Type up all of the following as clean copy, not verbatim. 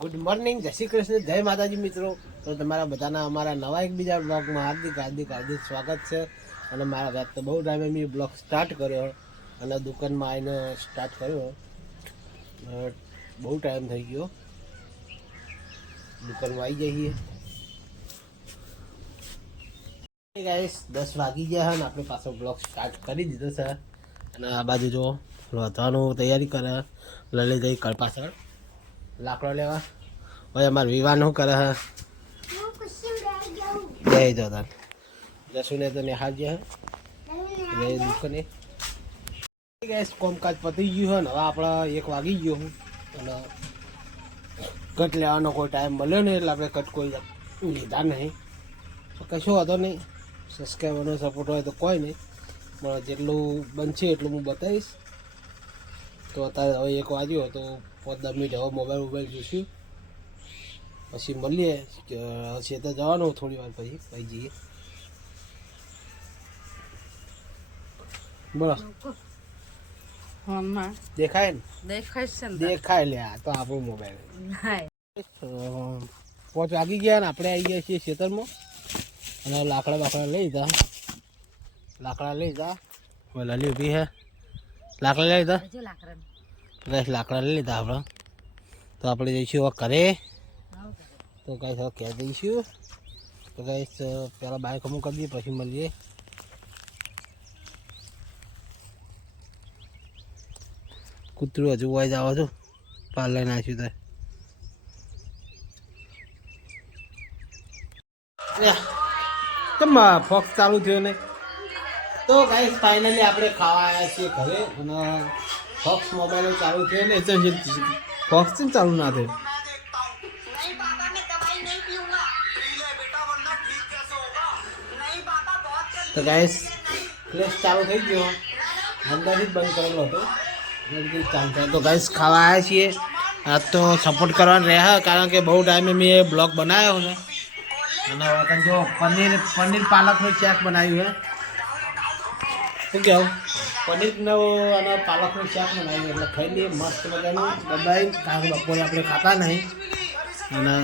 Good morning, જય શ્રી કૃષ્ણ, જય માતાજી મિત્રો. તો તમારા બધાના અમારા નવા એક બીજા બ્લોગમાં હાર્દિક સ્વાગત છે. અને મારા વાત તો બહુ ટાઈમે મેં બ્લોગ સ્ટાર્ટ કર્યો અને દુકાનમાં આવીને સ્ટાર્ટ કર્યો. બહુ ટાઈમ થઈ ગયો, દુકાનમાં આવી જઈએ. ગાઈસ 10 વાગી ગયા અને આપણે પાછો બ્લોગ સ્ટાર્ટ કરી દીધો છે. અને આ બાજુ જો રોધવાનું તૈયારી કરે લલી જઈ કળ પાછળ લાકડો લેવા. હવે અમારે વિવાહ શું કરે હે જઈ જતા જસુને તો નિહાળ છે દુકાને. ગેસ કોમકાજ પતી ગયું હોય ને હવે આપણે 1 વાગી ગયો હું અને કટ લેવાનો કોઈ ટાઈમ મળ્યો નહીં એટલે આપણે કટ કોઈ લીધા નહીં. કશો હતો નહીં, સબસ્ક્રાઈબરનો સપોર્ટ હોય તો કોઈ નહીં, પણ જેટલું બનશે એટલું હું બતાવીશ. તો અત્યારે હવે 1 વાગ્યો તો 5-10 મિનિટ હવે મોબાઈલ જોઈશું, પછી મળીએ. ખેતર જવાનું થોડી વાર પછી જઈએ. બોલો દેખાય ને દેખાય લે આ તો આપણું મોબાઈલ. 5 વાગી ગયા ને આપણે આવી ગયા છીએ ખેતરમાં અને લાકડા લઈ જા લલી ઉભી હે. લાકડા લઈ લીધા આપણે. તો આપણે જઈશું ઘરે. તો ગાઈસ હવે ક્યાં જઈશું? તો ગાઈસ પહેલાં બાઇક અમુક કરી દઈએ પછી મળીએ. કૂતરું હજુ વાઈ જાવ છું પાર્લર નાખ્યું તો કેમ ફોક્સ ચાલુ થયો ને. તો ગાઈસ ફાઇનલી આપણે ખાવા આવ્યા છીએ ઘરે અને ફોક્સ મોબાઈલ ચાલુ થયો ને તો ફોક્સ કેમ ચાલુ ના થયો? તો ગાઈસ ફ્લેશ ચાલુ થઈ ગયો, અંદરથી જ બંધ કરેલો હતો ચાલતા. તો ગાઈસ ખાવા આવ્યા છીએ. આજ તો સપોર્ટ કરવાનું રહે કારણ કે બહુ ટાઈમે મેં બ્લોગ બનાવ્યો છે. અને હવે જો પનીર પાલકનું શાક બનાવ્યું છે. શું કહેવું? પનીરનો અને પાલકનું શાક બનાવ્યું એટલે ખાઈ લઈએ મસ્ત મજાનું દબાઈ. કારણ કે બપોરે આપણે ખાતા નહીં. અને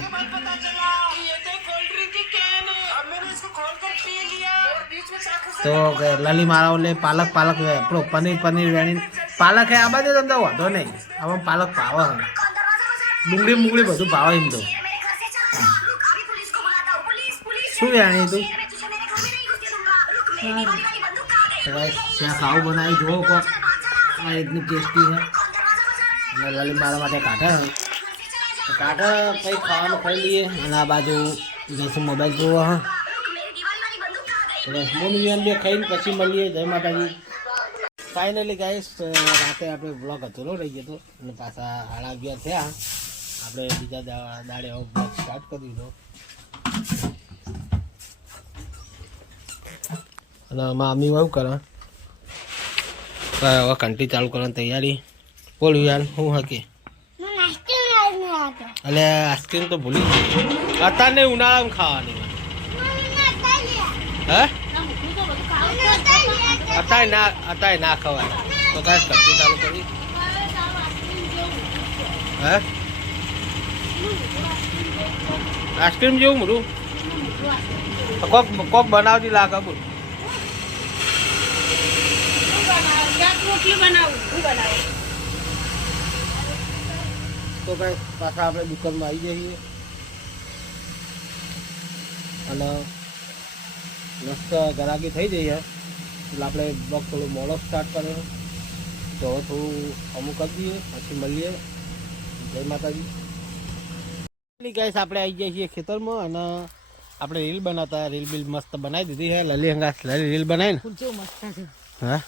તો લલી મારા લે પાલક આપણો પનીર વેણી પાલક હે આ બાજુ તો વાંધો નહીં, આમાં પાલક ભાવે, ડુંગળી બધું ભાવે. એમ તો શું વેણી તું શાક આવું બનાવી જોવો કોક, આ એટલું ટેસ્ટી છે. અને લલી મારા માટે કાઢે કંઈ ખાવાનું ખાઈ લઈએ. અને આ બાજુ જઈશું મોબાઈલ જોવો. હા મોનું બે ખાઈને પછી મળીએ. જય માતાજી. ફાઇનલી ગાઈસ રાતે આપણે બ્લોગ અધૂરો રહી ગયો હતો અને પાછા 11:30 થયા. આપણે બીજા દાડે હવે બ્લોગ સ્ટાર્ટ કરી દીધો. અને મમ્મી એવું કરે હવે ઘંટી ચાલુ કરવાની તૈયારી. બોલ યાર શું હકે? એટલે આઈસ્ક્રીમ તો ભૂલી ગઈ અત્યારે ઉનાળામાં ખાવાની. હે અત્યારે ના ખવાય. તો કાંઈ ઘંટી ચાલુ કરી. હે આઈસ્ક્રીમ જેવું મોટું કોક બનાવતી લાગે. બોલ તો કઈ પાછા આપણે દુકાનમાં આવી જઈએ અને મસ્ત ગરાગી થઈ જઈએ એટલે આપણે બ્લોગ થોડું મોડો સ્ટાર્ટ કર્યો. તો હવે થોડું અમુક કરી દઈએ પછી મળીએ. જય માતાજી. ગાઈસ આપણે આવી જઈએ છીએ ખેતરમાં અને આપણે રીલ બનાવતા. રીલ બિલ મસ્ત બનાવી દીધી છે લલી હંગાસ. લલી રીલ બનાવી ને હા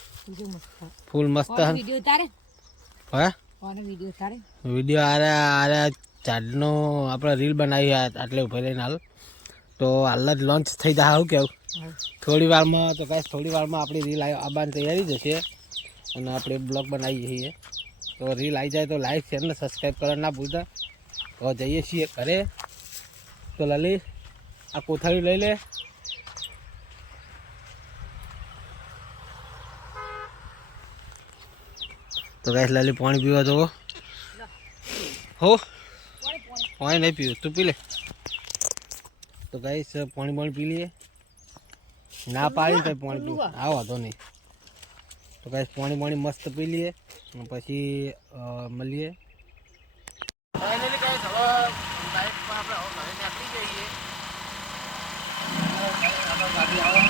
ફૂલ મસ્ત હે વિડીયો આરે ચારનો આપણે રીલ બનાવી આટલે ઉભા રહીને હાલ. તો હાલ જ લોન્ચ થઈ જાય. શું કેવું? થોડી વારમાં. તો કાંઈ થોડી વારમાં આપણી રીલ આવવાની તૈયારી જ હશે અને આપણે બ્લોગ બનાવીએ છીએ. તો રીલ આવી જાય તો લાઈક શેર ને સબસ્ક્રાઈબ કરવા ના ભૂલતા. તો જઈએ છીએ ઘરે. તો લલી આ કોથળી લઈ લે. તો ગાઈસ લલી પાણી પીવા જવો હો પાણી નહીં પીવું, તું પી લે. તો ગાઈસ પાણી પી લઈએ. ના પાડી તો પાણી પીવું આ વાંધો નહીં. તો ગાઈસ પાણી મસ્ત પી લઈએ અને પછી મળીએ. ફાઇનલી ગાઈસ હવે બાઇકમાં આપણે હવે ઘરે નીકળી જઈએ. ગાડી આવે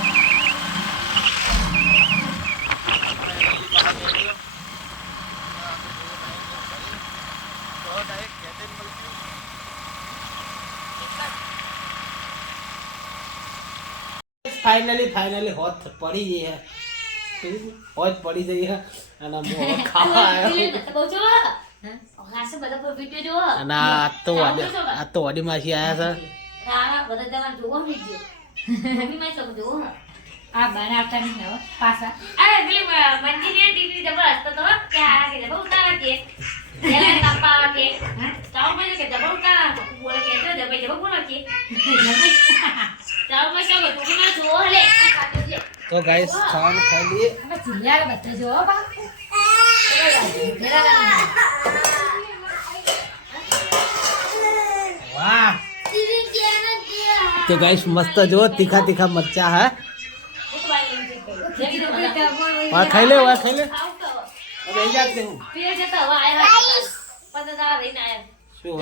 ફાઇનલી હોત પડી જઈએ. હોત પડી જઈએ અને હું ખાવા આવ્યો. અને આ તો વાડી માસી આવ્યા છે. આ બનાવતા નહીં હવે પાછા અરે પેલી મંજીરી ટીવી જબરદસ્ત તો કે આ કે જબર ઉતારા કે એલા કપાવા કે ચાવ માં કે જબર ઉતારા બોલે કે તો જબર બોલો કે ચાવ માં શું તું ના જો લે આ ખાતો છે. તો ગાઈસ ખાવાનું ખાઈ લઈએ. હવે ચિલ્લા બધા જો બા વાહ. તો ગાઈસ મસ્ત જો તીખા મરચા હે. વાહ ખાઈ લે હવે એ જાતે હું શું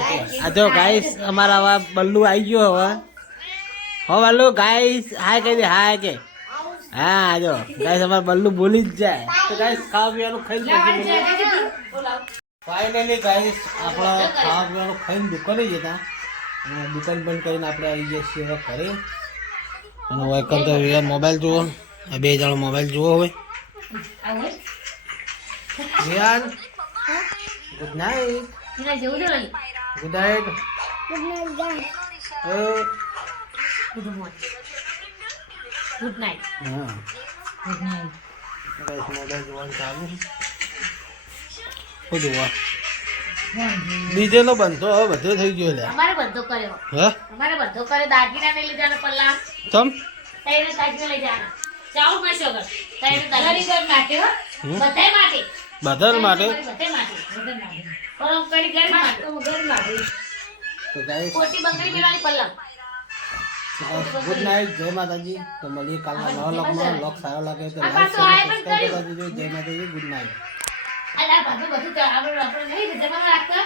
આ જો ગાઈસ અમારા હવે બલ્લુ આવી ગયો. હવે બલ્લુ ગાઈસ હાય કહી દે હાય કે હા જો ગાઈસ અમારા બલ્લુ બોલી જ જાય. તો ગાઈસ ખાવા પીવાનું ખાઈને ફાઇનલી ગાઈસ આપણે ખાવા પીવાનું ખાઈને દુકાને જતા દુકાન બંધ કરીને આપણે આવી જઈએ છીએ હવે ઘરે. અને વૈકલ તો મોબાઈલ જુઓ. આ બે જણ મોબાઈલ જુઓ હોય. વિયાન good night. Good night. Good night. Good night. હા ગુડ નાઇટ. ગાઈસ મોબાઈલ જોવાનું ચાલુ. શું જોવા બીજે નો બંધો હવે બધો થઈ ગયો લે. અમારે બધો કર્યો હે અમારે બધો કર્યો દાગીના ને લઈ જાના પલ્લા તમ તઈને દાગીના લઈ જાના ચાઉ માં શોગર તઈને દાગીના માટે હો બધાય માટે બધા માટે પરમ કરી ઘર માટે ઘર માટે. તો ગાઈસ કોટી બંગડી મેળાની પલ્લા. Good night. જય માતાજી. તો મળીએ કાલના નવા વ્લોગમાં. વ્લોગ સારો લાગે તો આ લાઈક પાછું આય પણ સબસ્ક્રાઇબ કરી દેજો. જય માતાજી. Good night. અલા બધું આપણે નહીં જમવાનું રાખતા